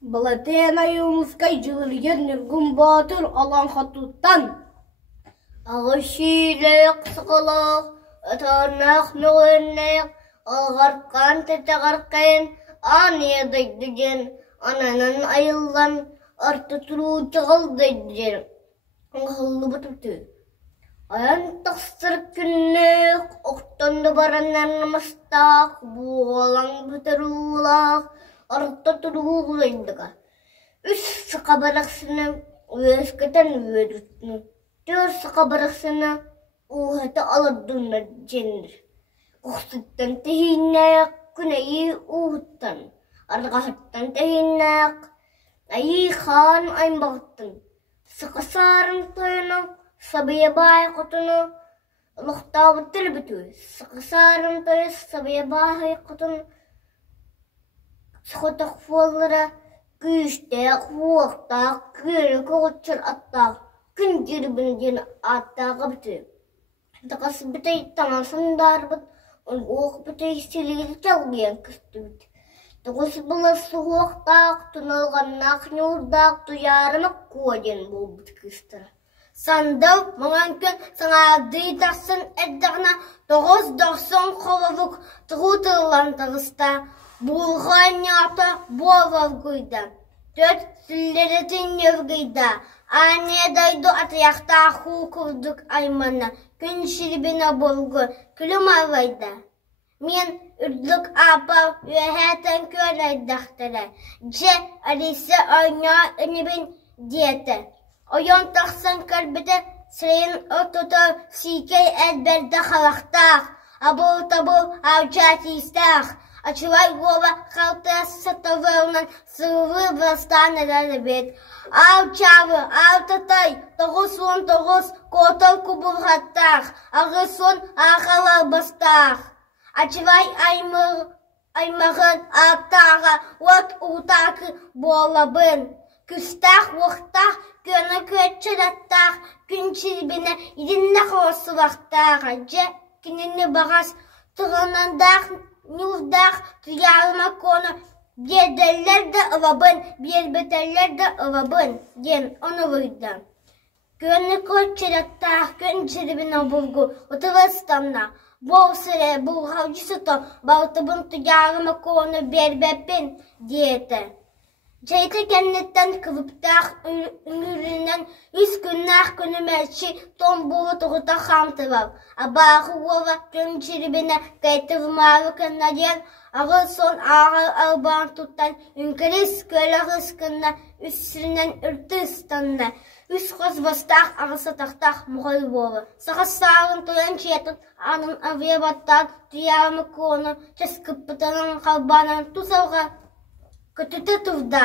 Балатена юмускай жылырген нергун батыр алан хатуттан. Ағышилек сықылық, ұтарнақ нүгіннек, алғарқан тетеғарқайын, анедайдыген, ананан айылған, арты тұру чығылдайдыген. Аңғылы бұтыпты. Аян тақсыр күннек, оқтанды бараннан намастақ, буғалан бұтырулақ, арты тұрулайдыға. Үш сықа барақсыны, өскетен өдіртіні. Төр сықа барақсыны, уғаты аладуына жендір. Құқсыттан тәйіннәк, күнәйі уғыттан. Арғахыттан тәйіннәк, әйі қан аймағыттан. Сықа сарын тойының, сабыя бай құтыны, ұлықтауы тіл біту. Сықа сарын тойы, сабыя бай құтыны, сықытақ фоллары, күйіштәк, уақтақ, күйері көғытшыр аттақ, күн жербінден аттағы біті. Тақасы бітай тамасындар бұд, оқ бітай селегі жалғиян күсті біті. Тағысы бұласы уақтақ, тұналғаннақ нұрдақ, тұярымық көден бұл біті күстірі. Сандау маңан күн саңады тақсын әддіғна, тоғыз дақсын қолавық, тұғытылан тағыста, бұлған ята болав көйді. Төт сүллеретін евгейді. Ане дайду атаяқта қу күрдік айманы, күн шірбені болғы, күлім авайды. Мен үрдік апа өйәтін көр айдақтыры. Же әресі ойна үнібін деті. Ойон тақсын кірбіті сірейін ұтуты сикей әлберді қалақтақ. Абыл-табыл аучатистақ. Açılay gova kaltıya satavığından sıvı bastanelerde bit. Av çavı, av tatay, 9-19 kotal kubul hattaq. Ağı son ağalar bastaq. Açılay aymağın attağı, ot utakı bolabın. Küstaq, uqtaq, gönü kötçül attaq. Gün çilbine idinne qosu vaqtaq. Ce kinini bağas tığınandaq. Nüvdaq tuyalma konu berderler de ıvabın, berbeterler de ıvabın, den onu vurdu. Gönlü koçerattaq, gön çiribine bulgu, otıvastamna, bol sıra, bul havcısı to, baltıbın tuyalma konu berbepin, diyeti. Ceyte kennetten kılıptaq, ünüründen 100 günnaq günümerçi ton bulu tuğuta xamtıvav. Abağı ova gön çiribine kaytıvmağı kınnaden, ağı son ağı alban tuttan, ünkeriz köle hıskınna, üstünden ürtü ıstanna. Üst qoz bastaq, ağısı taqtaq, muğay bolu. Sağız sağın tuyan çetin, anın avya battan, tuyamı konu, çeskıppıtanın kalbanan tusavға. Көтіті тұвда,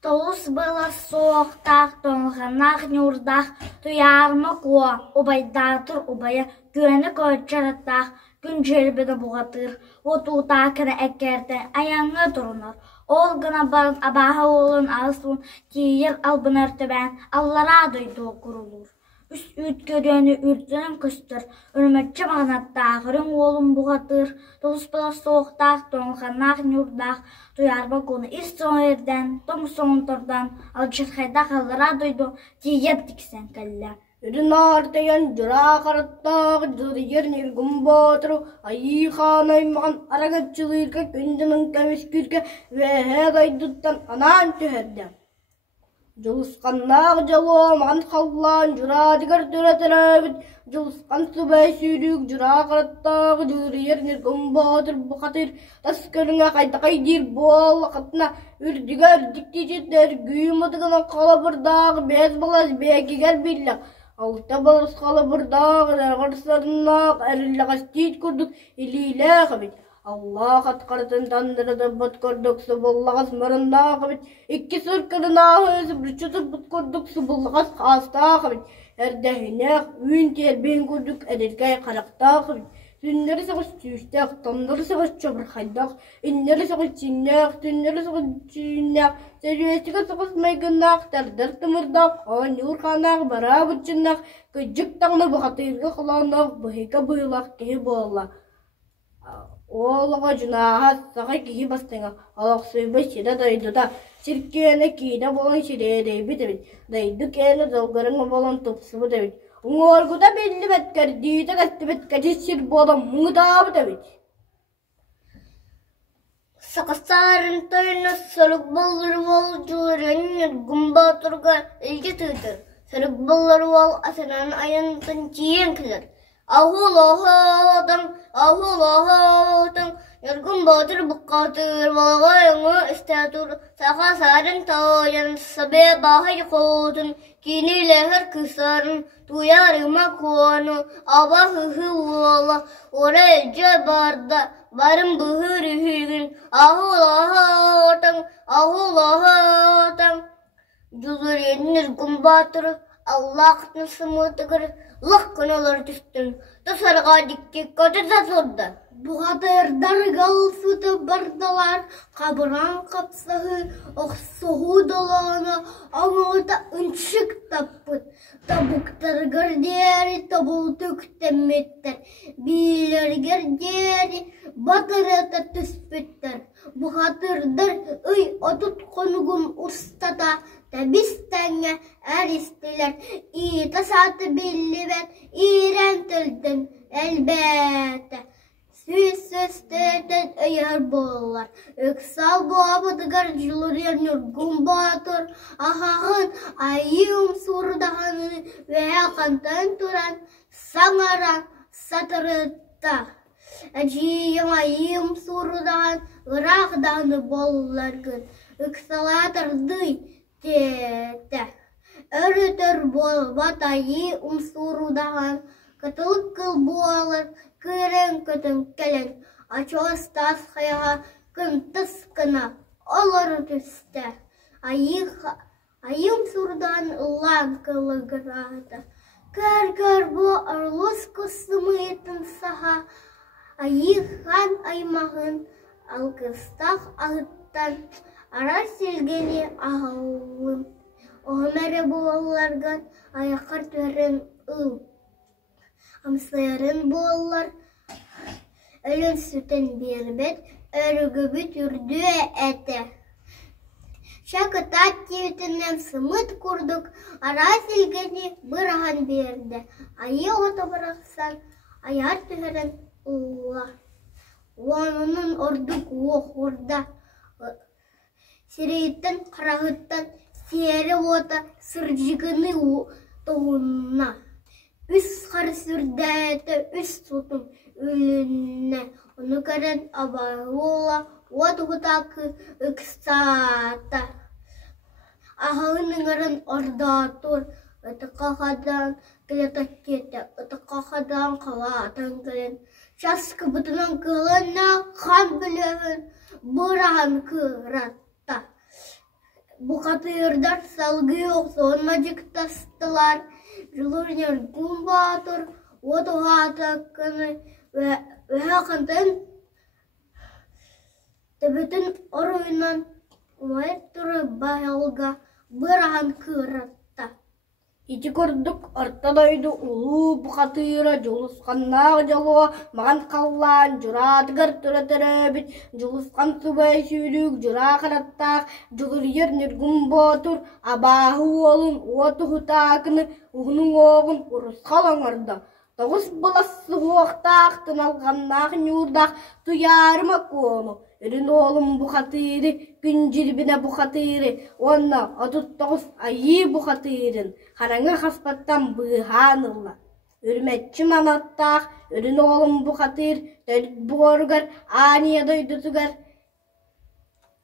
тоғыз бұла соқтақ, тоңғанақ нұрдақ, тұярмы қуа, обайдатыр обая, күйені көтчараттақ, күн жербеді бұғатыр, отута кірі әкерді, аяңы тұрыныр. Ол ғына барын абаға олын алсын, тейір албынар төбән, аллара дойду құрылыр. Üst ütkörünü ürtünün küstür, örmekçi mağnattağırın olun buğatır, toğuspılar soğuqtaq, toңғанақ nürdaq, tuyarba konu son erden, toң soğunturdan, alçıtxayda qallara duydu, tiyep diksen kalla. Ürün artayan jıra qarattaq, jır yer nirgün batırı, ayı xanaymağın aragatçılırka, kündünün kemiskürke ve hedaydıttan anan tüherden. Жылысқаннақ жалуаман қаллан жыра дігір түрәтірәбіт, жылысқан сұбай сүйрік жыра қыраттағы жүрер неркім батыр бұқатыр, тас көріңе қайта-қай дер бол қытына үрдігер диктежеттер күйім ұдығына қала бұрдағы без балас бәкегер білі. Алта балас қала бұрдағы әрғырсарынақ әрілі қастет көрдік елейлі қабет. Allah atqarıtın tandırıda bıt kurduk sıbıllağız mırında qabit. İkki sırkırına hızı bürçütü bıt kurduk sıbıllağız hasta qabit. Erdehinek ün terbiyen kurduk edirgay qaraqta qabit. Tünleri sağış tüyüştaq, tanları sağış çabır xaydaq. İnleri sağış çinnaq, tünleri sağış çinnaq. Serüyestige sağış maygınaq, tardır tımırdaq. Anur xanaq, bara bıçınaq. Kıcık tağını bu xatırgı xılanaq, bu heka bıylaq, kehi boğalaq. Олға жүнаға саға кихи бастыңа алақ сөйбі шеда дайдыда сиркені кейді болан шере бітебет. Дайды кені залғырыңа болан топсы бітебет. Оңоргуда белі бәткер дейді кәсті бәткер сир болан мұңда бітебет. Сақастарын тойына сырық болыр бол жүрен гүмба тұрға үлге түйдір. Сырық болыр бол асынан аянтын тиен кілер. Ahulahatım, yorgun batır bukatır, bağayını istetur, sağa sarın tayan, sabe bahir kodun, kini leher kısarın, duyarıma konu, abahı valla, oraya cebarda, barım bıhır hügün, ahulahatım, cüzür yenir gumbatır, Allah kıtnısımı tıkır, Лахканалар түстін, тұсарға дикке көтір сасылды. Бұғадырдар ғалсуды бардалар, қабыран қапсығы, оқсығы доланы, аңылда үншік таппыд. Табуқтар гірдері, табыл төктеметтер, бейлер гірдері, батырата түспеттер. Бұғадырдар өй отыт қонығын ұстата, Табистәңе әрістілер, тасаты білі бәт, ирен тілдің әлбәті. Сөз-сөздерден өйер болар, өксал бұабыдығар жылыр ернір гүмбатыр, ағағын айым сұрдағаны вәя қантан тұран, саңаран сатырытта. Әжейім айым сұрдаған ұрағданы болар күн, өксалатырдый, Өрітір бол батайы ұмсурудан, кытылық кыл болыр, кырын күтін келін, ачуастас қаяға күн тұскына, олар түсті. Айым сұрдан ұлан кылығырады. Көр бұл ұрлыс күсімі етін саға, айыған аймағын алқыстақ ағыттан, Ара сілгені ағылым, оғымәрі болаларған аяқар төрін ұл. Амсайырын болалар, өлін сүтін бербет, өрігібіт үрді әті. Шақытат тевітінен сымыт күрдік, ара сілгені бұраған берді. Айы ота бұрақсан, аяр түрін ұлла. Онының ордық оқ орда. Сирейттен қарағыттан сері ота сыржығыны тоғынна. Үс қар сүрдәті үс сұтым өлінне. Оны көрін абай ола, от ғытақы үксата. Ағағының арын орда тұр, ұты қақадан кілетак кетті, ұты қақадан қалатын кілін. Жасқы бұтынан кіліна қан білігін бұраған кырат. Бұқатырдар салғы оқсон мажик тастылар, жылырнер гумбатыр, отуға атақыны вәе қантын тәбетін оройнан ұмайып тұры байалға бұраған кыратта. Ити көрдік артадайды ұлу бұқатыра жолысқаннағы жалуа маған қаллан жүратығыр түрі біт жолысқан сұбай сүйрік жүра қараттақ жүгір ернер гүмбатыр абағы олын оты ғытақыны ұғының оғын ұрыс қалаңырда. Тоғыз бұласы оқтақ тыналғаннақ нюрдақ туярыма кону. Үрін олым бұқатыры, күн jirбіне бұқатыры, онна отут тоғыз айы бұқатырын, қараңы қаспаттан бұғанылла. Үрметчі манаттақ, үрін олым бұқатыр, төлік бұғырғар, ания дойдытығар.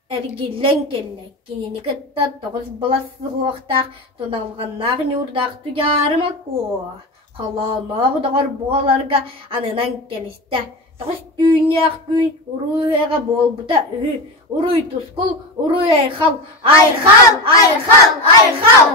Әргелен келі, кенені кітті тоғыз бұласы оқтақ тыналғаннақ нюрдақ туярыма кону. Қаланағы дағар боларға анынан келісті. Тағыз түйінеақ күн ұруыға бол бұта үхі. Ұруй тұскыл, ұруй айқал. Айқал, айқал, айқал!